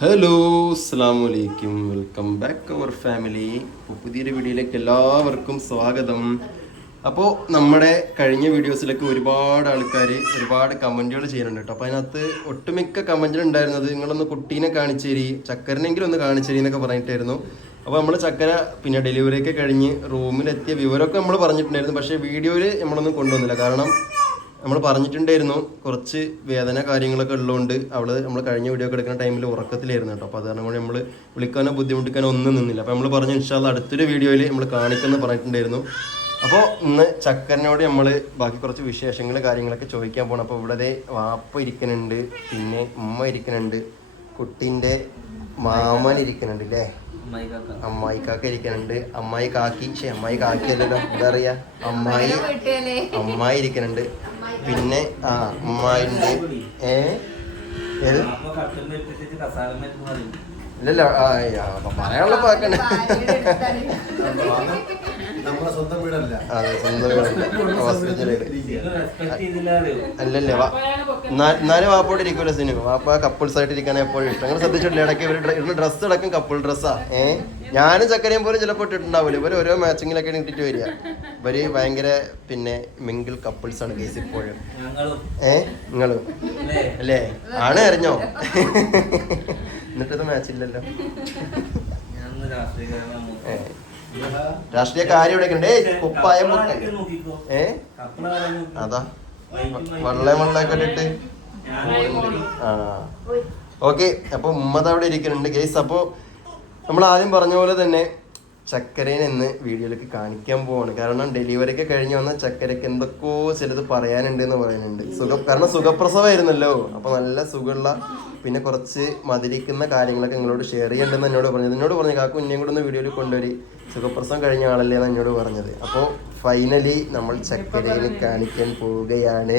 Hello അസ്സാം വലൈക്കും welcome back അവർ family അപ്പോൾ പുതിയൊരു വീഡിയോയിലേക്ക് എല്ലാവർക്കും സ്വാഗതം. അപ്പോൾ നമ്മുടെ കഴിഞ്ഞ വീഡിയോസിലൊക്കെ ഒരുപാട് ആൾക്കാർ ഒരുപാട് കമന്റുകൾ ചെയ്യുന്നുണ്ട് കേട്ടോ. അപ്പോൾ അതിനകത്ത് ഒട്ടുമിക്ക കമന്റുകൾ ഉണ്ടായിരുന്നത് നിങ്ങളൊന്ന് കുട്ടീനെ കാണിച്ചേരി ചക്കരനെങ്കിലും ഒന്ന് കാണിച്ചു തരി എന്നൊക്കെ പറഞ്ഞിട്ടായിരുന്നു. അപ്പോൾ നമ്മൾ ചക്കര പിന്നെ ഡെലിവറിയൊക്കെ കഴിഞ്ഞ് റൂമിലെത്തിയ വിവരമൊക്കെ നമ്മൾ പറഞ്ഞിട്ടുണ്ടായിരുന്നു. പക്ഷേ വീഡിയോയിൽ നമ്മളൊന്നും കൊണ്ടുവന്നില്ല. കാരണം നമ്മൾ പറഞ്ഞിട്ടുണ്ടായിരുന്നു കുറച്ച് വേദന കാര്യങ്ങളൊക്കെ ഉള്ളതുകൊണ്ട് അവൾ നമ്മൾ കഴിഞ്ഞ വീഡിയോ എടുക്കുന്ന ടൈമിൽ ഉറക്കത്തിലായിരുന്നു കേട്ടോ. അപ്പോൾ അതുകൊണ്ട് കൊണ്ട് നമ്മൾ വിളിക്കാനോ ബുദ്ധിമുട്ടിക്കാനോ ഒന്നും നിന്നില്ല. അപ്പോൾ നമ്മൾ പറഞ്ഞു ഇൻഷാല്ല അടുത്തൊരു വീഡിയോയിൽ നമ്മൾ കാണിക്കുമെന്ന് പറഞ്ഞിട്ടുണ്ടായിരുന്നു. അപ്പോൾ ഇന്ന് ചക്കരനോട് നമ്മൾ ബാക്കി കുറച്ച് വിശേഷങ്ങൾ കാര്യങ്ങളൊക്കെ ചോദിക്കാൻ പോകണം അപ്പോൾ ഇവിടെ വാപ്പ ഇരിക്കുന്നുണ്ട് പിന്നെ ഉമ്മ ഇരിക്കുന്നുണ്ട് കുട്ടീന്റെ മാമൻ ഇരിക്കുന്നുണ്ട് അല്ലേ അമ്മായി കാക്ക ഇരിക്കുന്നുണ്ട്. അമ്മായി കാക്കി ശേ അമ്മായി കാക്കി അല്ലല്ലോ. എന്താ പറയാ? അമ്മായി അമ്മായി ഇരിക്കുന്നുണ്ട്. പിന്നെ ആ അമ്മായി ഉണ്ട് ഏ ഏത്? ഇല്ലല്ലോ പറയാനുള്ള പാക്കണ്ട സ്വന്തം വീടല്ല. അല്ലല്ലേ എന്നാലും വാപ്പോടെ ഇരിക്കുമല്ലോ സിനിമ വാപ്പ കപ്പിൾസ് ആയിട്ട് ഇരിക്കാൻ എപ്പോഴും ഇഷ്ടം. നിങ്ങൾ ശ്രദ്ധിച്ചിട്ടില്ല? ഇടയ്ക്ക് ഇവർ ഇവരുടെ ഡ്രസ്സ് അടക്കം കപ്പിൾ ഡ്രസ്സാ ഏ? ഞാനും ചക്കരയും പോലും ചിലപ്പോൾ ഇട്ടിട്ടുണ്ടാവില്ല ഇവർ ഓരോ മാച്ചിങ്ങിലൊക്കെ ഇട്ടിട്ട് വരിക. ഇവർ ഭയങ്കര പിന്നെ മിങ്കിൾ കപ്പിൾസ് ആണ് കേസ് ഇപ്പോഴും. ഏ? നിങ്ങൾ അല്ലേ? ആണ് അറിഞ്ഞോ? എന്നിട്ടത് മാച്ച് ഇല്ലല്ലോ. ഏ? രാഷ്ട്രീയ കാര്യം ഇവിടെ ഏയ് കുപ്പായം പൊക്ക്. ഏ? അതാ. വെള്ളം വെള്ളമൊക്കെ ഇട്ടിട്ട് ആ. ഓക്കെ അപ്പൊ ഉമ്മത അവിടെ ഇരിക്കുന്നുണ്ട് ഗൈസ്. അപ്പോൾ നമ്മൾ ആദ്യം പറഞ്ഞ പോലെ തന്നെ ചക്കരേനെ ഇന്ന് വീഡിയോയിലേക്ക് കാണിക്കാൻ പോവാണ്. കാരണം ഡെലിവറി ഒക്കെ കഴിഞ്ഞ് വന്ന ചക്കരക്ക് എന്തൊക്കെയോ ചിലത് പറയാനുണ്ട് എന്ന് പറയുന്നുണ്ട്. സുഖ കാരണം സുഖപ്രസവായിരുന്നല്ലോ അപ്പൊ നല്ല സുഖമുള്ള പിന്നെ കുറച്ച് മതിരിക്കുന്ന കാര്യങ്ങളൊക്കെ നിങ്ങളോട് ഷെയർ ചെയ്യണ്ടെന്ന് എന്നോട് പറഞ്ഞത്. എന്നോട് പറഞ്ഞു കാക്കു ഇനിയും കൂടെ ഒന്ന് വീഡിയോയിൽ കൊണ്ടുവരി. സുഖപ്രസവം കഴിഞ്ഞ ആളല്ലേ എന്ന് എന്നോട് പറഞ്ഞത്. അപ്പോൾ ഫൈനലി നമ്മൾ ചക്കരയിൽ കാണിക്കാൻ പോവുകയാണ്.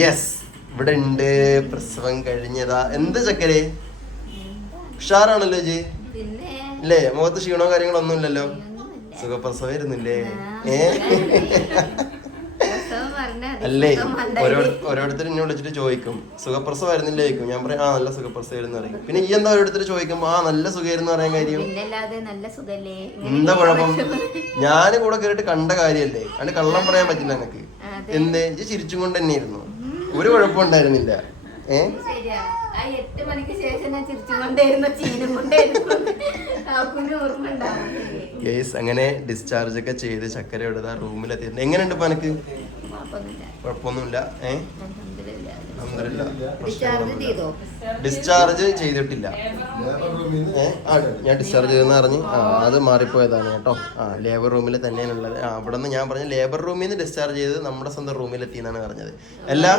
യെസ് ഇവിടെ ഉണ്ട്. പ്രസവം കഴിഞ്ഞതാ. എന്ത് ചക്കര? ഉഷാറാണല്ലോ ജി. അല്ലേ ഇല്ലേ? മുഖത്ത് ക്ഷീണോ കാര്യങ്ങളോ ഒന്നും ഇല്ലല്ലോ? സുഖപ്രസവം ഇരുന്നില്ലേ ഏ. അല്ലേ? ഓരോരുത്തരും ഓരോരുത്തർ എന്നെ വിളിച്ചിട്ട് ചോദിക്കും. സുഖപ്രസവം ആയിരുന്നില്ലേ ചോദിക്കും ഞാൻ പറയും ആ നല്ല സുഖപ്രസവം ആയിരുന്നു പറയും. പിന്നെ ഈ എന്താ ഓരോരുത്തർ ചോദിക്കുമ്പോ ആ നല്ല സുഖമായിരുന്നു പറയാൻ കാര്യം. എന്താ കുഴപ്പം? ഞാൻ കൂടെ കേറിട്ട് കണ്ട കാര്യല്ലേ? അതിന് കള്ളം പറയാൻ പറ്റില്ല എനിക്ക്. എന്തേ? ചിരിച്ചും കൊണ്ട് തന്നെയായിരുന്നു. ഒരു കുഴപ്പമുണ്ടായിരുന്നില്ല എട്ട് മണിക്ക് ശേഷം ഞാൻ ചിരിച്ചുകൊണ്ടേയിരുന്നു ചീനും കൊണ്ടേയിരുന്നു ആക്കുന്റെ ഓർമ്മ ഉണ്ടാവും. കേസ് അങ്ങനെ ഡിസ്ചാർജ് ഒക്കെ ചെയ്ത് ചക്കര എടുത്ത റൂമിലെത്തിയിട്ടുണ്ട് എങ്ങനെയുണ്ട് പനക്ക് കുഴപ്പമൊന്നുമില്ല. കുഴപ്പമൊന്നുമില്ല. ഏ? അൽഹംദുലില്ലാ. അൽഹംദുലില്ലാ. ഡിസ്ചാർജ് ചെയ്തോ? ഡിസ്ചാർജ് ചെയ്തിട്ടില്ല. ലേബർ റൂമിൽ ആ ഞാൻ ഡിസ്ചാർജ് ചെയ്തെന്ന് പറഞ്ഞ് അത് മാറിപ്പോയതാണ് കേട്ടോ. ആ ലേബർ റൂമിൽ തന്നെയാണ് ഉള്ളത് അവിടെ നിന്ന് ഞാൻ പറഞ്ഞ ലേബർ റൂമിൽ നിന്ന് ഡിസ്ചാർജ് ചെയ്ത് നമ്മുടെ സ്വന്തം റൂമിലെത്തി എന്നാണ് പറഞ്ഞത് എല്ലാ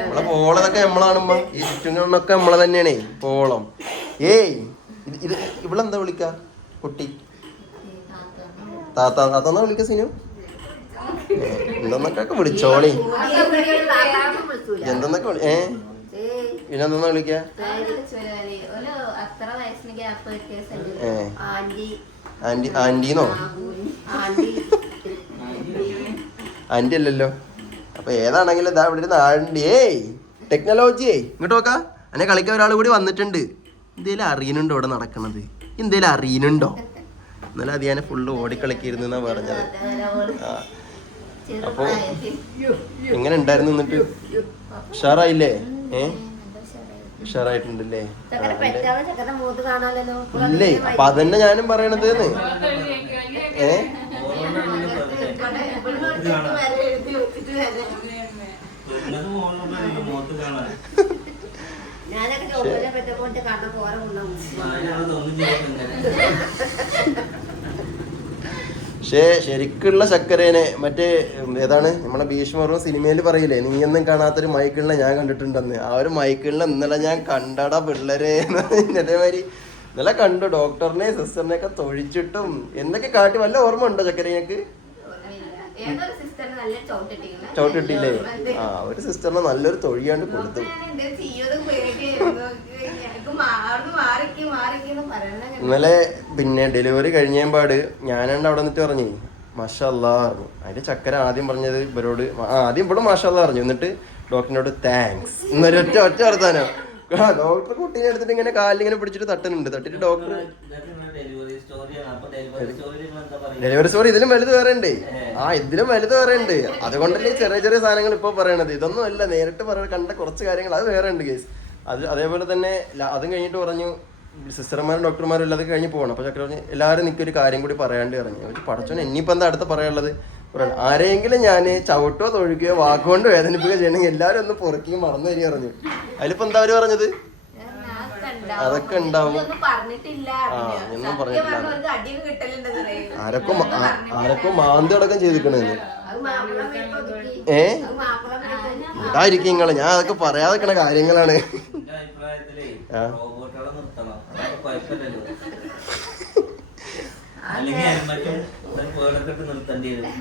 നമ്മളെ പോളതൊക്കെ നമ്മളാണുമ്പോ ഈ ചുറ്റുങ്ങളൊക്കെ നമ്മളെ തന്നെയാണേ പോളം. ഏയ് ഇത് ഇവിടെ എന്താ വിളിക്ക? കുട്ടി. താത്ത. താത്തന്നാ വിളിക്ക സിനു? ഏ, എന്തെന്നൊക്കെ വിളിച്ചോളി. എന്തെന്നൊക്കെ ഏ? വിളിക്ക ഗ്യാപ്പ് വ്യത്യാസമുണ്ട് ഏ. ആന്റി ആന്റി ആന്റിന്നോ ആന്റി അല്ലല്ലോ. അപ്പൊ ഏതാണെങ്കിലും ഇതാ ഇവിടെ ഇരുന്ന് ആണ്ടി ഏയ് ടെക്നോളജിയേ ഇങ്ങോട്ട് നോക്കാ. എന്നെ കളിക്കാൻ ഒരാൾ കൂടി വന്നിട്ടുണ്ട്. എന്തേലും അറിയുന്നുണ്ടോ ഇവിടെ നടക്കണത്? എന്തേലും അറിയുന്നുണ്ടോ എന്നാലും അത് ഞാൻ ഫുള്ള് ഓടിക്കളിക്കിരുന്നാ പറഞ്ഞത്. ആ. അപ്പൊ എങ്ങനെ ഉണ്ടായിരുന്നു എന്നിട്ട്? ഉഷാറായില്ലേ? ഏ? ഉഷാറായിട്ടുണ്ടല്ലേ? ഇല്ലേ? അപ്പൊ അതന്നെ ഞാനും പറയണത് ഏ? ഞാനൊക്കെ ചോദിച്ചാൽ പറ്റപ്പോൾ കണ്ണ പോരെ ഉണ്ടാവും പക്ഷേ ശരിക്കുള്ള ശക്കരേനെ മറ്റേ ഏതാണ്? നമ്മളെ ഭീഷ്മറും സിനിമയിൽ പറയില്ലേ നീയൊന്നും കാണാത്തൊരു മൈക്കിളിനെ ഞാൻ കണ്ടിട്ടുണ്ടെന്ന്. ആ ഒരു മൈക്കിളിനെ ഇന്നലെ ഞാൻ കണ്ടടാ പിള്ളേരെ ഇന്നലെമാതിരി ഇന്നലെ കണ്ടു. ഡോക്ടറിനെ സിസ്റ്ററിനെ ഒക്കെ തൊഴിച്ചിട്ടും എന്തൊക്കെ കാട്ടി വല്ല ഓർമ്മ ഉണ്ടോ ചക്കരേനക്ക് നല്ല ചോട്ടിട്ടില്ല ആ ഒരു സിസ്റ്ററിനെ നല്ലൊരു തൊഴിയാണ്ട് കൊടുത്തു. ഞങ്ങൾക്ക് ഇന്നലെ പിന്നെ ഡെലിവറി കഴിഞ്ഞപാട് ഞാനാണ്ട് അവിടെ നിന്നിട്ട് പറഞ്ഞേ മഷല്ല പറഞ്ഞു. അതിന്റെ ചക്കര ആദ്യം പറഞ്ഞത് ഇവരോട് ആദ്യം ഇവിടെ മഷല്ല പറഞ്ഞു. എന്നിട്ട് ഡോക്ടറിനോട് താങ്ക്സ്. എന്നൊരു ഒറ്റ ഒറ്റ വർത്താനോ. ഡോക്ടർ കുട്ടീനെ എടുത്തിട്ട് ഇങ്ങനെ കാലിൽ പിടിച്ചിട്ട് തട്ടുന്നുണ്ട്. തട്ടിട്ട് ഡോക്ടർ ഡെലിവറി സ്റ്റോറി ഇതിലും വലുത് വേറെ ഉണ്ട് ആ ഇതിലും വലുത് വേറെ ഉണ്ട് അതുകൊണ്ടല്ലേ ചെറിയ ചെറിയ സാധനങ്ങൾ ഇപ്പൊ പറയണത്. ഇതൊന്നും അല്ല നേരിട്ട് പറ കണ്ട കുറച്ച് കാര്യങ്ങൾ അത് വേറെ ഉണ്ട് കേസ് അത് അതേപോലെ തന്നെ അതും കഴിഞ്ഞിട്ട് പറഞ്ഞു സിസ്റ്റർമാരും ഡോക്ടർമാരും എല്ലാം കഴിഞ്ഞ് പോകണം. അപ്പൊ ചക്രവർത്തി പറഞ്ഞു എല്ലാവരും എനിക്കൊരു കാര്യം കൂടി പറയാണ്ട് ഇറങ്ങി ഒരു പടച്ചോൻ ഇനിയിപ്പോ എന്താ അടുത്ത പറയാനുള്ളത്? പറയണം ആരെങ്കിലും ഞാൻ ചവിട്ടോ തൊഴുകയോ വാക്കുകൊണ്ട് വേദനിപ്പിക്കുകയോ ചെയ്യണമെങ്കിൽ എല്ലാവരും ഒന്ന് പുറക്കി മറന്നു തരി പറഞ്ഞു. അതിലിപ്പോ എന്താ അവർ പറഞ്ഞത്? അതൊക്കെ ഉണ്ടാവും. പറഞ്ഞിട്ടില്ല. ആ, ഒന്നും. ആരൊക്കെ. ആരൊക്കെ മാന്തി അടക്കം ചെയ്തിക്കണേന്ന് ഏ? ഉണ്ടായിരിക്കും നിങ്ങൾ. ഞാൻ അതൊക്കെ പറയാതെ കാര്യങ്ങളാണ്. ആ. റോബോട്ടുകളെ നിർത്തണം അതൊക്കെ കുഴപ്പമില്ലല്ലോ അല്ലെങ്കിൽ ഹെൽമറ്റും പേടൊക്കെ ഇട്ട് നിർത്തേണ്ടി വരും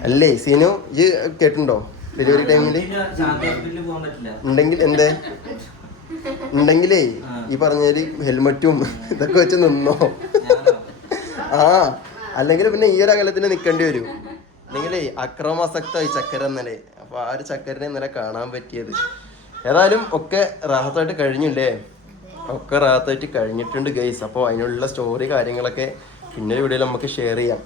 അല്ലേ സീനു ഈ കേട്ടുണ്ടോ ഡെലിവറി ടൈമിൽ ഉണ്ടെങ്കിൽ എന്തേ? ഉണ്ടെങ്കിലേ ഈ പറഞ്ഞൊരു ഹെൽമെറ്റും ഇതൊക്കെ വെച്ച് നിന്നോ? ആ അല്ലെങ്കിൽ പിന്നെ ഈ ഒരു അകലത്തിന് നിൽക്കേണ്ടി വരും. അല്ലെങ്കിലേ അക്രമാസക്തമായി ചക്കര എന്നല്ലേ അപ്പൊ ആ ഒരു ചക്കരനെ ഇന്നലെ കാണാൻ പറ്റിയത്. ഏതായാലും ഒക്കെ റാഹത്തായിട്ട് കഴിഞ്ഞില്ലേ? ഒക്കെ റാത്തായിട്ട് കഴിഞ്ഞിട്ടുണ്ട് ഗൈസ് അപ്പോൾ അതിനുള്ള സ്റ്റോറി കാര്യങ്ങളൊക്കെ പിന്നെ വീഡിയോയിൽ നമുക്ക് ഷെയർ ചെയ്യാം.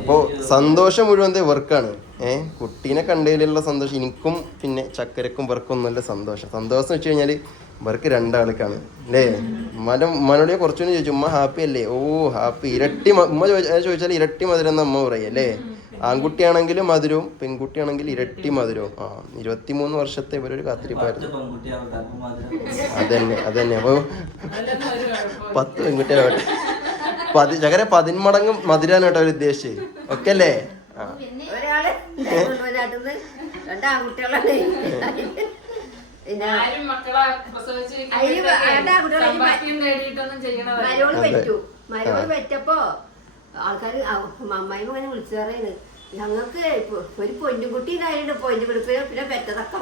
അപ്പോൾ സന്തോഷം മുഴുവൻ വർക്കാണ് ഏഹ് കുട്ടീനെ കണ്ടതിലുള്ള സന്തോഷം എനിക്കും പിന്നെ ചക്കരക്കും വർക്കും നല്ല സന്തോഷം. സന്തോഷം വെച്ച് കഴിഞ്ഞാൽ വർക്ക് രണ്ടാൾക്കാണ്. അല്ലേ? ഉമ്മാന്റെ മനോടിയെ കുറച്ചൊന്നും ചോദിച്ചു ഉമ്മ ഹാപ്പി അല്ലേ? ഓ ഹാപ്പി ഇരട്ടി ഉമ്മ ചോദിച്ചാൽ ഇരട്ടി മധുരം എന്ന് അമ്മ പറയും അല്ലേ? ആൺകുട്ടിയാണെങ്കിലും മധുരവും പെൺകുട്ടിയാണെങ്കിൽ ഇരട്ടി മധുരവും. ആ ഇരുപത്തിമൂന്ന് വർഷത്തെ ഇവരൊരു കാത്തിരിപ്പായിരുന്നു. അതന്നെ അതന്നെ. അപ്പൊ പത്ത് പെൺകുട്ടിയാണ് പതി ചകര പതിന്മടങ്ങ് മധുരാണ് കേട്ടോ അവർ ഉദ്ദേശിച്ചത് ഒക്കെ അല്ലേ ആ. ഒരാൾ കൊണ്ടുവരാട്ടുന്നത് രണ്ട് ആൺകുട്ടികളാണ്. പിന്നെ ആരും മക്കളെ പ്രസവിച്ച് അതിന് വേണ്ട കുട്ടികളെ ഈ മ- സമ്പാദ്യം നേടിയിട്ടൊന്നും ചെയ്യണതല്ല മരോൾ അതെ. പറ്റൂ. മരോൾ പറ്റപ്പോ ആൾക്കാര് അമ്മായിമ്മ ഇങ്ങനെ വിളിച്ചു പറയുന്നത് ഞങ്ങൾക്ക് ഒരു പൊന്നുകുട്ടി ഉണ്ടായിട്ട് പൊന്നു കൊടുക്കുക പിന്നെ പെറ്റതൊക്കെ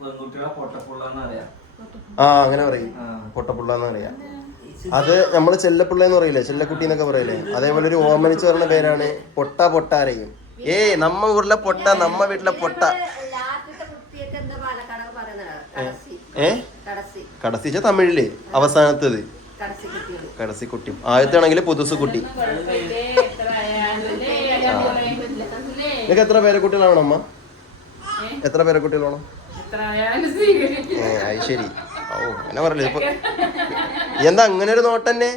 പെൺകുട്ടികളെ ആ അങ്ങനെ പറയും. പൊട്ടപ്പുള്ള എന്ന് പറയാം അത് നമ്മൾ ചെല്ലപ്പിള്ള എന്ന് പറയില്ലേ? ചെല്ലക്കുട്ടി എന്നൊക്കെ പറയില്ലേ? അതേപോലെ ഒരു ഓമനിച്ച് പറഞ്ഞ പേരാണ് പൊട്ട പൊട്ടാരയും. ഏയ് നമ്മ ഊരിലെ പൊട്ട നമ്മ വീട്ടിലെ പൊട്ട. ഏ? കടസി. കടസിച്ച തമിഴിൽ അവസാനത്തത്. കടസി കുട്ടികൾ കടസി കുട്ടി ആദ്യത്തെ ആണെങ്കിൽ പുതുസു കുട്ടി നിങ്ങൾക്ക് എത്ര പേരെ കുട്ടികളാണോ പേരക്കുട്ടികളാണ് അമ്മ എത്ര പേരക്കുട്ടികളാണോ അത് ശരി. ഓ അങ്ങനെ പറയല്ലേ? ഇപ്പൊ എന്താ അങ്ങനെ ഒരു നോട്ടന്നെ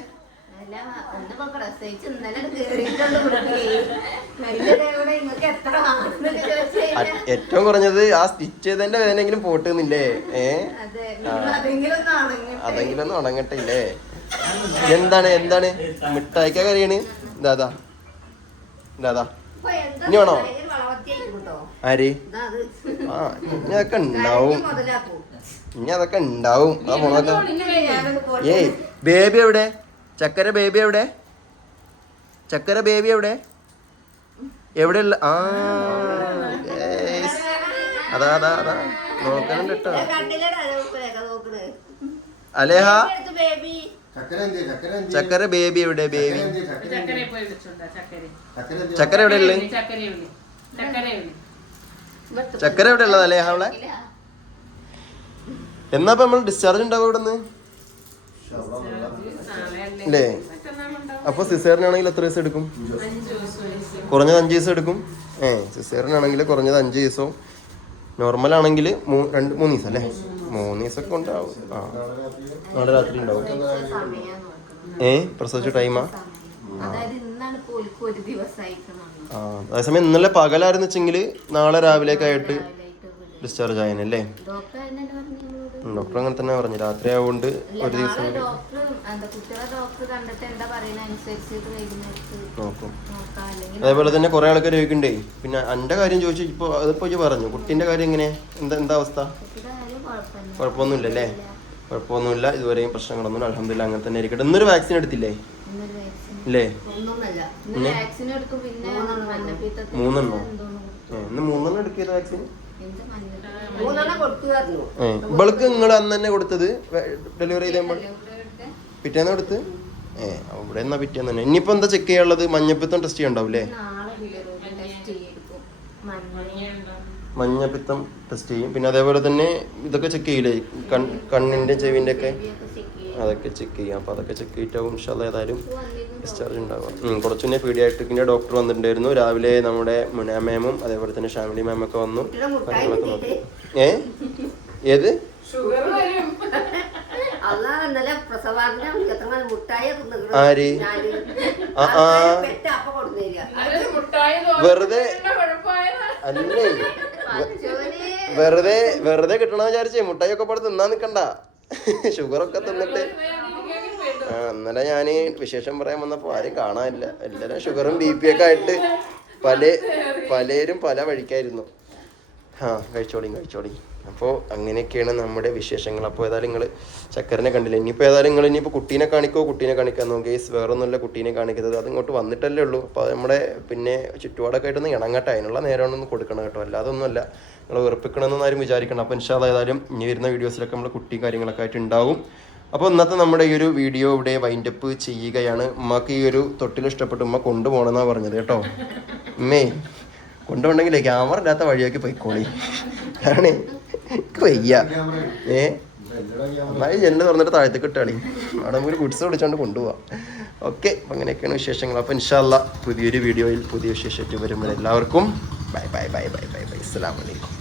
ഏറ്റവും കുറഞ്ഞത് ആ സ്റ്റിച്ച് ചെയ്തതിന്റെ വേദനെങ്കിലും പോട്ടുന്നില്ലേ? ഏ? അതെ അതെങ്കിലും ഒന്ന് ആണെങ്കിൽ അതെങ്കിലും ഒന്ന് ഉണങ്ങട്ടെ ഇല്ലേ? എന്താണ് എന്താണ്? മിഠായിക്ക കറിയാണ്. ദാദാ ദാദാ ഇനി വേണോ? ആര്? ആ ഇനി അതൊക്കെ ഉണ്ടാവും. ഇനി അതൊക്കെ ഉണ്ടാവും. ആ പോണൊക്കെ ഏയ് ബേബി എവിടെ? ചക്കര ബേബി എവിടെ? ചക്കര ബേബി എവിടെ? എവിടെ ഉള്ള ആ. അതാ അതാ അതാ. നോക്കണം. കേട്ടോ അലേഹ ബേബി. ചക്കര ബേബി എവിടെ ബേബി ചക്കര എവിടെ ഉള്ളത് ചക്കര എവിടെ ഉള്ളത് അല്ലേ അവളെ എന്നാ ഇപ്പൊ നമ്മൾ ഡിസ്ചാർജ് ഉണ്ടാവും ഇവിടെ നിന്ന് അല്ലേ? അപ്പൊ സിസേറിനാണെങ്കിൽ എത്ര ദിവസം എടുക്കും? അഞ്ച് ദിവസം ഒരു കുറഞ്ഞത് അഞ്ച് ദിവസം എടുക്കും? ഏ സിസേറിനാണെങ്കിൽ കുറഞ്ഞത് അഞ്ച് ദിവസവും. നോർമൽ ആണെങ്കിൽ രണ്ട് മൂന്ന് ദിവസം അല്ലേ? മൂന്ന് ദിവസമൊക്കെ ഉണ്ടാവും. ആ. നാളെ രാത്രി ഉണ്ടാവും. സമയം നോക്കണം. ഏ? പ്രസവിച്ച ടൈമാ ഇപ്പൊ ആ. അതേസമയം ഇന്നലെ പകലായിരുന്നു വെച്ചെങ്കിൽ നാളെ രാവിലേക്കായിട്ട് ഡിസ്ചാർജ് ആയനല്ലേ? ഡോക്ടർ അങ്ങനെ തന്നെ പറഞ്ഞു. രാത്രി ആയതുകൊണ്ട് ഒരു ദിവസം ഡോക്ടർ എന്താ കുട്ടികളെ ഡോക്ടർ കണ്ടിട്ട് എന്താ പറയുന്ന അനുസരിച്ചിട്ട് വൈകുന്നേരത്ത് നോക്കും. അതേപോലെ തന്നെ കുറെ ആൾക്കാർ ചോദിക്കണ്ടേ പിന്നെ എന്റെ കാര്യം ചോദിച്ചു ഇപ്പോൾ അതിപ്പോ പറഞ്ഞു. കുട്ടീന്റെ കാര്യം എങ്ങനെ എന്താ എന്താ അവസ്ഥ? കുഴപ്പമൊന്നുമില്ല. അല്ലേ കുഴപ്പമൊന്നുമില്ല. ഇതുവരെയും പ്രശ്നങ്ങളൊന്നും അലഹമില്ല അങ്ങനെ തന്നെ ഇരിക്കട്ടെ. ഇന്നൊരു വാക്സിൻ എടുത്തില്ലേ? ഇന്നൊരു വാക്സിൻ ഇല്ലേ? ഒന്നൊന്നല്ല ഇന്ന് വാക്സിൻ എടുക്കും. പിന്നെ മഞ്ഞപ്പിത്തത്തിന് മൂന്നെണ്ണോ? ഇന്ന് മൂന്നെണ്ണം എടുക്കിയത് വാക്സിൻ ഇവൾക്ക് നിങ്ങൾ അന്ന് തന്നെ കൊടുത്തത്? ഡെലിവറി ചെയ്തപ്പോൾ പിറ്റേന്ന് കൊടുത്ത്? ഏ അവിടെ എന്നാ പിറ്റേന്ന് തന്നെ. ഇനിയിപ്പോ എന്താ ചെക്ക് ചെയ്യാനുള്ളത്? മഞ്ഞപ്പിത്തം ടെസ്റ്റ് ചെയ്യണ്ടാവൂലേ നാളെ ടെസ്റ്റ് ചെയ്തെടുക്കും മഞ്ഞ മഞ്ഞപ്പിത്തം ടെസ്റ്റ് ചെയ്യും. പിന്നെ അതേപോലെ തന്നെ ഇതൊക്കെ ചെക്ക് ചെയ്യില്ലേ? കൺ കണ്ണിന്റെ ചെവിന്റെ ഒക്കെ അതൊക്കെ ചെക്ക് ചെയ്യാം. അപ്പോൾ അതൊക്കെ ചെക്ക് ചെയ്തിട്ടാവും ഇൻഷാല്ല ഏതായാലും ഡിസ്ചാർജ് ഉണ്ടാവാം ഉം, കുറച്ച് മുന്നേ പീഡിയാട്രിക്കിന്റെ ഡോക്ടർ വന്നിട്ടുണ്ടായിരുന്നു. രാവിലെ നമ്മുടെ മുന മാമും അതേപോലെ തന്നെ ഷാമിലി മാമൊക്കെ വന്നു. കാര്യങ്ങളൊക്കെ നോക്കി ഏ? ഏത്? ഷുഗർ വരും അല്ല ഇന്നലെ പ്രസവാറിന്റെ എത്ര മുട്ടായി ആര്? വെറുതെ അല്ലേ? വെറുതെ വെറുതെ കിട്ടണ വിചാരിച്ചേ മുട്ടായി ഒക്കെ പാട് തിന്നാൻ നിക്കണ്ട. ഷുഗറൊക്കെ തിന്നിട്ട്. ആ ഇന്നലെ ഞാൻ വിശേഷം പറയാൻ വന്നപ്പോൾ ആരും കാണാനില്ല. എല്ലാവരും ഷുഗറും ബി പി ഒക്കെ ആയിട്ട് പല പലരും പല വഴിക്കായിരുന്നു. ആ കഴിച്ചോളി കഴിച്ചോളി. അപ്പോൾ അങ്ങനെയൊക്കെയാണ് നമ്മുടെ വിശേഷങ്ങൾ. അപ്പോൾ ഏതായാലും നിങ്ങൾ ചക്കരനെ കണ്ടില്ല? ഇനിയിപ്പോൾ ഏതായാലും നിങ്ങൾ ഇനിയിപ്പോൾ കുട്ടീനെ കാണിക്കോ? കുട്ടീനെ കാണിക്കാൻ നോക്കി. വേറെ ഒന്നുമല്ല കുട്ടീനെ കാണിക്കുന്നത്. അത് ഇങ്ങോട്ട് വന്നിട്ടല്ലേ ഉള്ളൂ. അപ്പോൾ നമ്മുടെ പിന്നെ ചുറ്റുപാടൊക്കെ ആയിട്ടൊന്ന് ഇണങ്ങട്ടെ. അതിനുള്ള നേരമാണൊന്ന് കൊടുക്കണം കേട്ടോ. അല്ലാതെ ഒന്നുമല്ല നിങ്ങൾ വെറുപ്പിക്കണമെന്നൊന്നും ആരും വിചാരിക്കണം അപ്പോൾ ഇൻഷാല്ല ഏതായാലും ഇനി വരുന്ന വീഡിയോസിലൊക്കെ നമ്മൾ കുട്ടി കാര്യങ്ങളൊക്കെ ആയിട്ട് ഉണ്ടാവും. അപ്പോൾ ഇന്നത്തെ നമ്മുടെ ഈ ഒരു വീഡിയോ ഇവിടെ വൈൻഡപ്പ് ചെയ്യുകയാണ്. ഉമ്മക്ക് ഈ ഒരു തൊട്ടിൽ ഇഷ്ടപ്പെട്ട് ഉമ്മ കൊണ്ടുപോകണമെന്നാണ് പറഞ്ഞത് കേട്ടോ. ഉമ്മേ. കൊണ്ടുപോകണമെങ്കിലേ ക്യാമറ ഇല്ലാത്ത വഴിയൊക്കെ പോയിക്കോളി. ആണ് എനിക്ക് വയ്യ. ഏ? എന്നാലും ജനൽ തുറന്നിട്ട് താഴത്തേക്ക് ഇട്ടാളി അവിടെ നമുക്ക് ഗുഡ്സ് പിടിച്ചോണ്ട് കൊണ്ടുപോവാം. ഓക്കെ അപ്പം അങ്ങനെയൊക്കെയാണ് വിശേഷങ്ങൾ. അപ്പോൾ ഇൻഷാല്ല പുതിയൊരു വീഡിയോയിൽ പുതിയ വിശേഷത്തിൽ വരുമ്പോൾ എല്ലാവർക്കും bye bye bye bye bye bye. അസ്സാം അലൈക്കും.